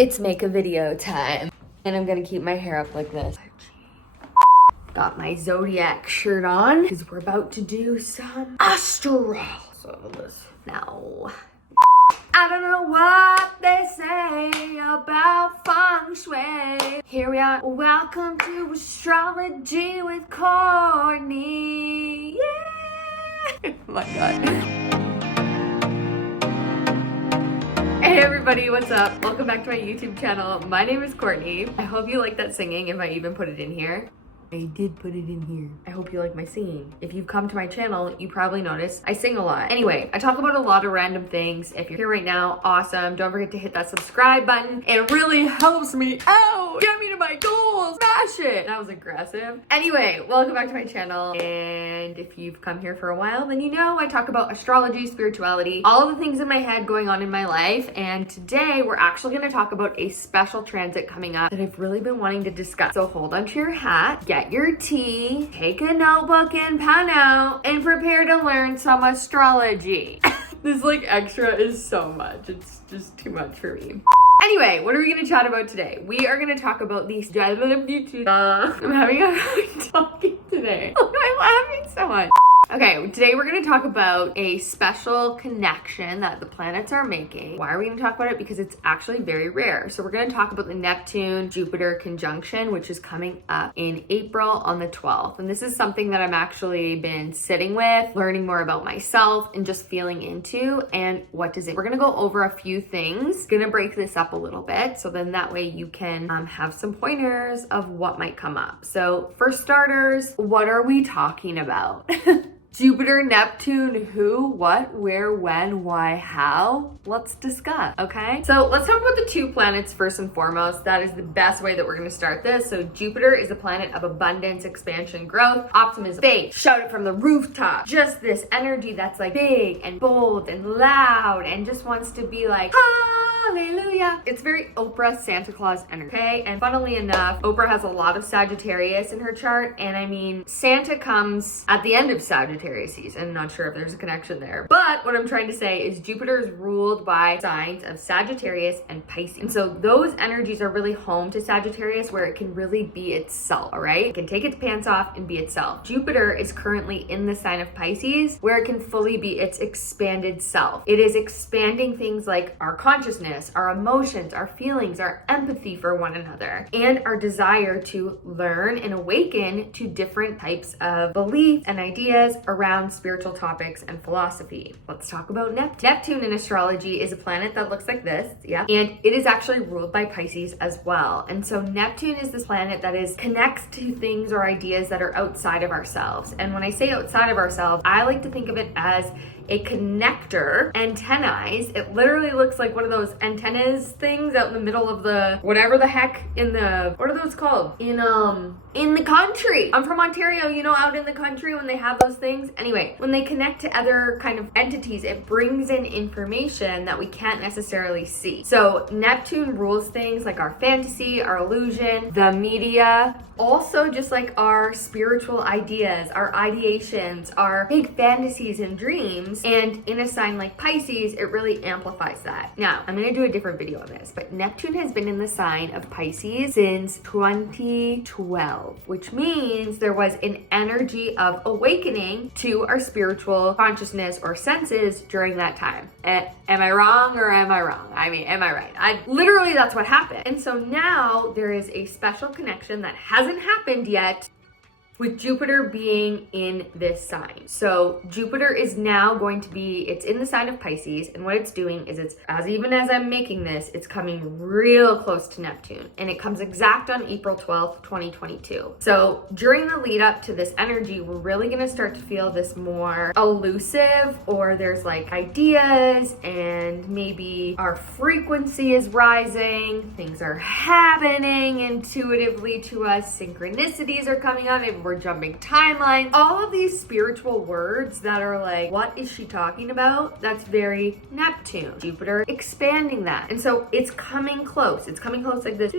It's make a video time. And I'm gonna keep my hair up like this. Got my zodiac shirt on because we're about to do some astrology. So this now. I don't know what they say about feng shui. Here we are. Welcome to astrology with Courtney. Yeah! Oh my god. Hey everybody, what's up? Welcome back to my YouTube channel. My name is Courtney. I hope you like that singing, if I even put it in here. I did put it in here. I hope you like my singing. If you've come to my channel, you probably noticed I sing a lot. Anyway, I talk about a lot of random things. If you're here right now, awesome. Don't forget to hit that subscribe button. It really helps me out. Get me to my goals. Smash it. That was aggressive. Anyway, welcome back to my channel. And if you've come here for a while, then you know I talk about astrology, spirituality, all the things in my head going on in my life. And today we're actually going to talk about a special transit coming up that I've really been wanting to discuss. So hold on to your hat, get your tea, take a notebook and pen out, and prepare to learn some astrology. This like extra is so much. It's just too much for me. Anyway, what are we going to chat about today? We are going to talk about these. I'm having a hard talking today. I'm laughing so much. Okay, today we're going to talk about a special connection that the planets are making. Why are we going to talk about it? Because it's actually very rare. So we're going to talk about the Neptune-Jupiter conjunction, which is coming up in April on the 12th. And this is something that I'm actually been sitting with, learning more about myself, and just feeling into. And what does it? We're going to go over a few things. Going to break this up a little bit, so then that way you can have some pointers of what might come up. So for starters, what are we talking about? Jupiter, Neptune, who, what, where, when, why, how? Let's discuss, okay? So let's talk about the two planets first and foremost. That is the best way that we're gonna start this. So Jupiter is a planet of abundance, expansion, growth, optimism, faith, shout it from the rooftop. Just this energy that's like big and bold and loud and just wants to be like, hallelujah. It's very Oprah, Santa Claus energy, okay? And funnily enough, Oprah has a lot of Sagittarius in her chart. And I mean, Santa comes at the end of Sagittarius season. Not sure if there's a connection there. But what I'm trying to say is Jupiter is ruled by signs of Sagittarius and Pisces. And so those energies are really home to Sagittarius, where it can really be itself, all right? It can take its pants off and be itself. Jupiter is currently in the sign of Pisces, where it can fully be its expanded self. It is expanding things like our consciousness, our emotions, our feelings, our empathy for one another, and our desire to learn and awaken to different types of beliefs and ideas around spiritual topics and philosophy. Let's talk about Neptune. Neptune in astrology is a planet that looks like this, yeah, and it is actually ruled by Pisces as well. And so Neptune is this planet that connects to things or ideas that are outside of ourselves. And when I say outside of ourselves, I like to think of it as a connector, antennae. It literally looks like one of those antennas things out in the middle of the whatever the heck in the, what are those called? In the country. I'm from Ontario, you know, out in the country when they have those things. Anyway, when they connect to other kind of entities, it brings in information that we can't necessarily see. So Neptune rules things like our fantasy, our illusion, the media, also just like our spiritual ideas, our ideations, our big fantasies and dreams. And in a sign like Pisces, it really amplifies that. Now, I'm gonna do a different video on this, but Neptune has been in the sign of Pisces since 2012, which means there was an energy of awakening to our spiritual consciousness or senses during that time. Am I wrong or am I wrong? I mean, am I right? Literally, that's what happened. And so now there is a special connection that hasn't happened yet with Jupiter being in this sign. So Jupiter is now going to be, it's in the sign of Pisces, and what it's doing is even as I'm making this, it's coming real close to Neptune, and it comes exact on April 12th, 2022. So during the lead up to this energy, we're really gonna start to feel this more elusive, or there's like ideas, and maybe our frequency is rising, things are happening intuitively to us, synchronicities are coming up, maybe we're we're jumping timelines, all of these spiritual words that are like, what is she talking about? That's very Neptune. Jupiter expanding that. And so it's coming close. It's coming close like this.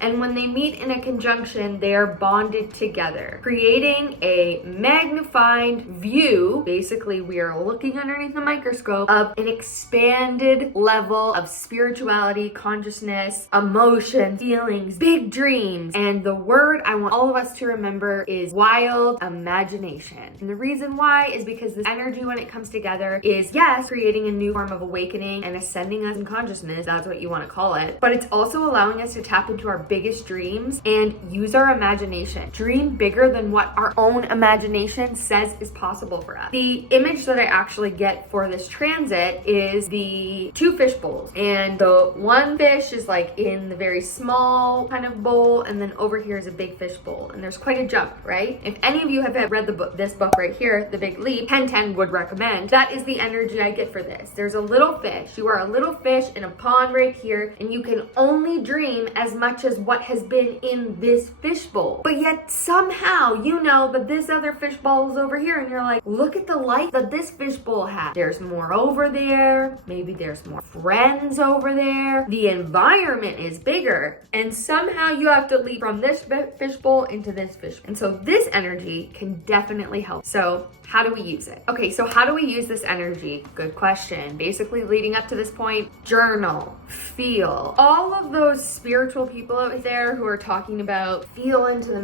And when they meet in a conjunction, they are bonded together, creating a magnified view. Basically, we are looking underneath the microscope of an expanded level of spirituality, consciousness, emotion, feelings, big dreams. And the word I want all of us to remember is wild imagination. And the reason why is because this energy, when it comes together, is yes, creating a new form of awakening and ascending us in consciousness. That's what you want to call it. But it's also allowing us to tap into our biggest dreams and use our imagination. Dream bigger than what our own imagination says is possible for us. The image that I actually get for this transit is the two fish bowls. And the one fish is like in the very small kind of bowl, and then over here is a big fish bowl. And there's quite a jump, right? If any of you have read the book, this book right here, The Big Leap, 1010 would recommend. That is the energy I get for this. There's a little fish. You are a little fish in a pond right here, and you can only dream as much as what has been in this fish bowl. But yet somehow you know that this other fish bowl is over here, and you're like, look at the life that this fish bowl has. There's more over there. Maybe there's more friends over there. The environment is bigger, and somehow you have to leap from this fish bowl into this fish. And so this energy can definitely help. So how do we use it? Okay, so how do we use this energy? Good question. Basically, leading up to this point, journal, feel. All of those spiritual people out there who are talking about feel into the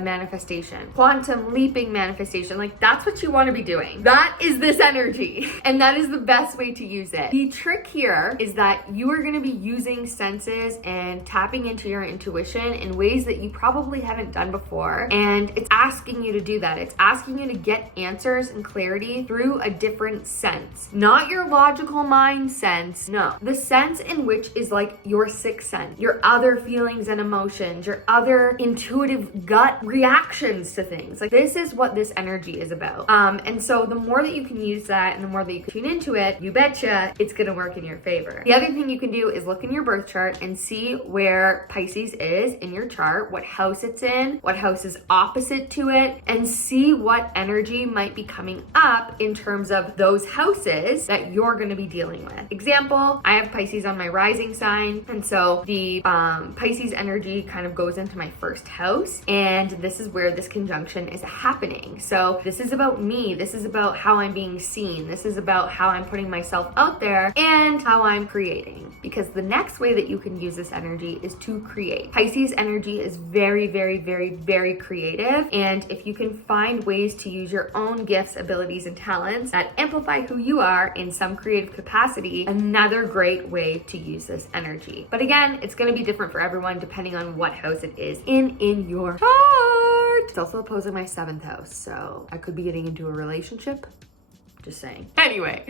manifestation, quantum leaping manifestation, like that's what you want to be doing. That is this energy, and that is the best way to use it. The trick here is that you are going to be using senses and tapping into your intuition in ways that you probably haven't done before, and it's asking you to do that. It's asking you to get answers and clarity through a different sense. Not your logical mind sense, no. The sense in which is like your sixth sense, your other feelings and emotions, your other intuitive gut reactions to things. Like this is what this energy is about. And so the more that you can use that and the more that you can tune into it, you betcha it's gonna work in your favor. The other thing you can do is look in your birth chart and see where Pisces is in your chart, what house it's in, what house is opposite to it, and see what energy might be coming up in terms of those houses that you're going to be dealing with. Example, I have Pisces on my rising sign, and so the Pisces energy kind of goes into my first house, and this is where this conjunction is happening. So this is about me. This is about how I'm being seen. This is about how I'm putting myself out there and how I'm creating. Because the next way that you can use this energy is to create. Pisces energy is very, very, very, very creative, and if you can find ways to use your own gifts, abilities, and talents that amplify who you are in some creative capacity, another great way to use this energy. But again, it's going to be different for everyone depending on what house it is in your chart. It's also opposing my 7th house, so I could be getting into a relationship. Just saying. Anyway.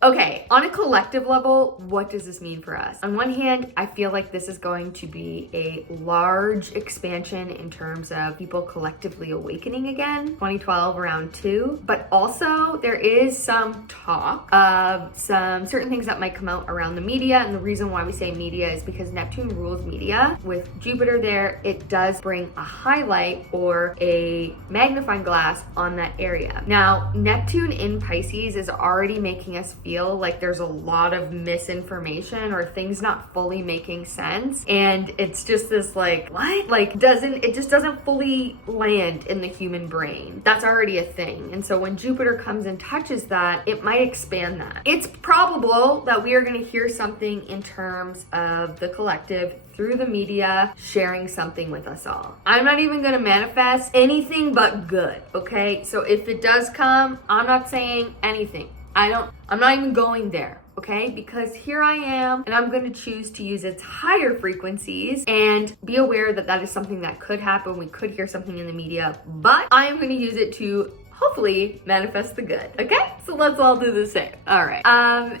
Okay, on a collective level, what does this mean for us? On one hand, I feel like this is going to be a large expansion in terms of people collectively awakening again, 2012 around 2. But also, there is some talk of some certain things that might come out around the media. And the reason why we say media is because Neptune rules media. With Jupiter there, it does bring a highlight or a magnifying glass on that area. Now, Neptune in Pisces is already making us feel like there's a lot of misinformation or things not fully making sense, and it's just this like, what? Like it just doesn't fully land in the human brain. That's already a thing. And so when Jupiter comes and touches that, it might expand that. It's probable that we are going to hear something in terms of the collective through the media sharing something with us all. I'm not even going to manifest anything but good, okay? So if it does come, I'm not saying anything. I'm not even going there, okay? Because here I am, and I'm going to choose to use its higher frequencies and be aware that that is something that could happen. We could hear something in the media, but I'm going to use it to hopefully manifest the good. Okay, so let's all do the same. All right.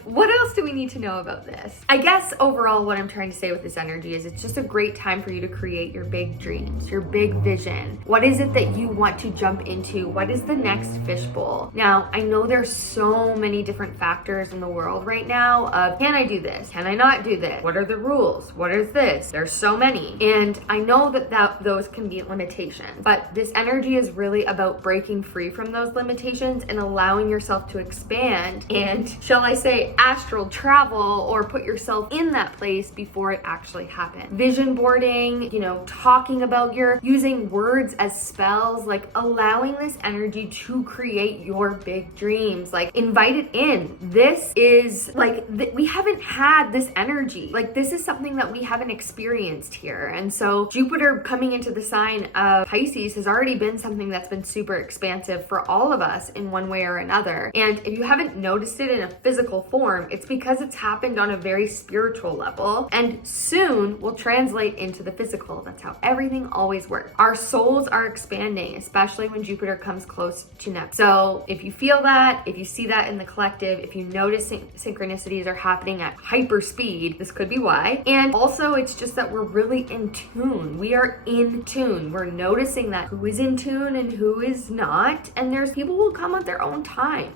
What else do we need to know about this? I guess overall what I'm trying to say with this energy is it's just a great time for you to create your big dreams, your big vision. What is it that you want to jump into? What is the next fishbowl? Now, I know there's so many different factors in the world right now of, can I do this? Can I not do this? What are the rules? What is this? There's so many. And I know that those can be limitations, but this energy is really about breaking free from those limitations and allowing yourself to expand and, shall I say, astral travel or put yourself in that place before it actually happens. Vision boarding, talking about using words as spells, like allowing this energy to create your big dreams, like invite it in. This is like, we haven't had this energy. Like this is something that we haven't experienced here. And so Jupiter coming into the sign of Pisces has already been something that's been super expansive for all of us in one way or another. And if you haven't noticed it in a physical form, it's because it's happened on a very spiritual level and soon will translate into the physical. That's how everything always works. Our souls are expanding, especially when Jupiter comes close to Neptune. So if you feel that, if you see that in the collective, if you notice synchronicities are happening at hyper speed, this could be why. And also it's just that we're really in tune. We are in tune. We're noticing that who is in tune and who is not. And there's people who come at their own time.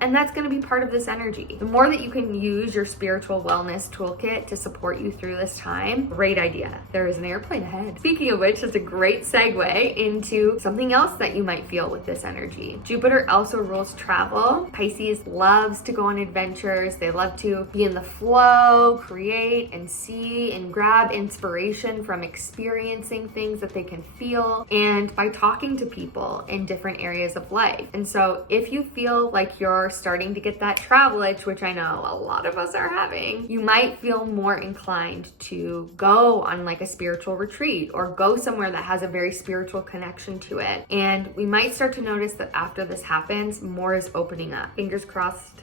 And that's going to be part of this energy. The more that you can use your spiritual wellness toolkit to support you through this time, great idea. There is an airplane ahead. Speaking of which, it's a great segue into something else that you might feel with this energy. Jupiter also rules travel. Pisces loves to go on adventures. They love to be in the flow, create and see and grab inspiration from experiencing things that they can feel and by talking to people in different areas of life. And so if you feel like you're starting to get that travel itch, which I know a lot of us are having, you might feel more inclined to go on like a spiritual retreat or go somewhere that has a very spiritual connection to it. And we might start to notice that after this happens, more is opening up. Fingers crossed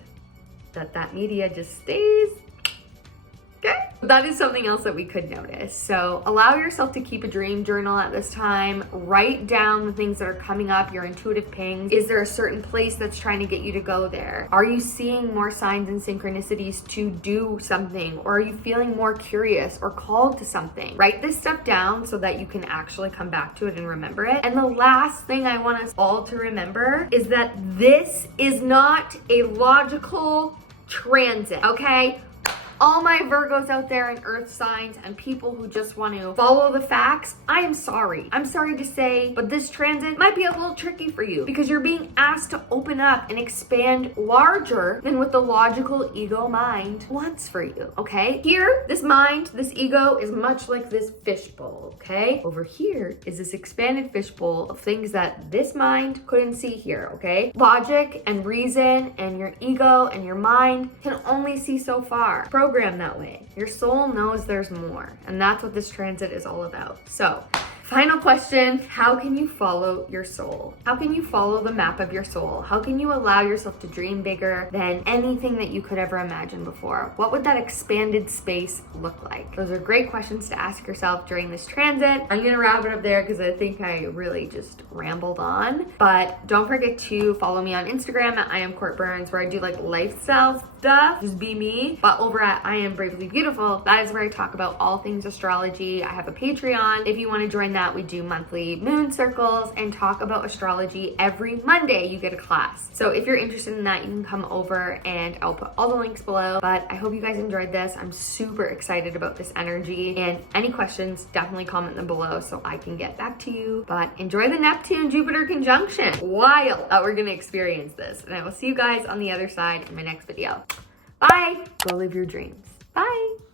that media just stays. Okay. That is something else that we could notice. So allow yourself to keep a dream journal at this time. Write down the things that are coming up, your intuitive pings. Is there a certain place that's trying to get you to go there? Are you seeing more signs and synchronicities to do something? Or are you feeling more curious or called to something? Write this stuff down so that you can actually come back to it and remember it. And the last thing I want us all to remember is that this is not a logical transit, okay? All my Virgos out there and earth signs and people who just want to follow the facts, I am sorry. I'm sorry to say, but this transit might be a little tricky for you because you're being asked to open up and expand larger than what the logical ego mind wants for you, okay? Here, this mind, this ego is much like this fishbowl, okay? Over here is this expanded fishbowl of things that this mind couldn't see here, okay? Logic and reason and your ego and your mind can only see so far. Program that way. Your soul knows there's more, and that's what this transit is all about. So, final question, how can you follow your soul? How can you follow the map of your soul? How can you allow yourself to dream bigger than anything that you could ever imagine before? What would that expanded space look like? Those are great questions to ask yourself during this transit. I'm gonna wrap it up there because I think I really just rambled on, but don't forget to follow me on Instagram at @IamCourtBurns, where I do like lifestyle stuff, just be me. But over at I Am Bravely Beautiful, that is where I talk about all things astrology. I have a Patreon. If you want to join that, we do monthly moon circles and talk about astrology. Every Monday you get a class. So if you're interested in that, you can come over and I'll put all the links below. But I hope you guys enjoyed this. I'm super excited about this energy, and any questions, definitely comment them below so I can get back to you. But enjoy the Neptune Jupiter conjunction. Wild that we're gonna experience this. And I will see you guys on the other side in my next video. Bye. Go live your dreams. Bye.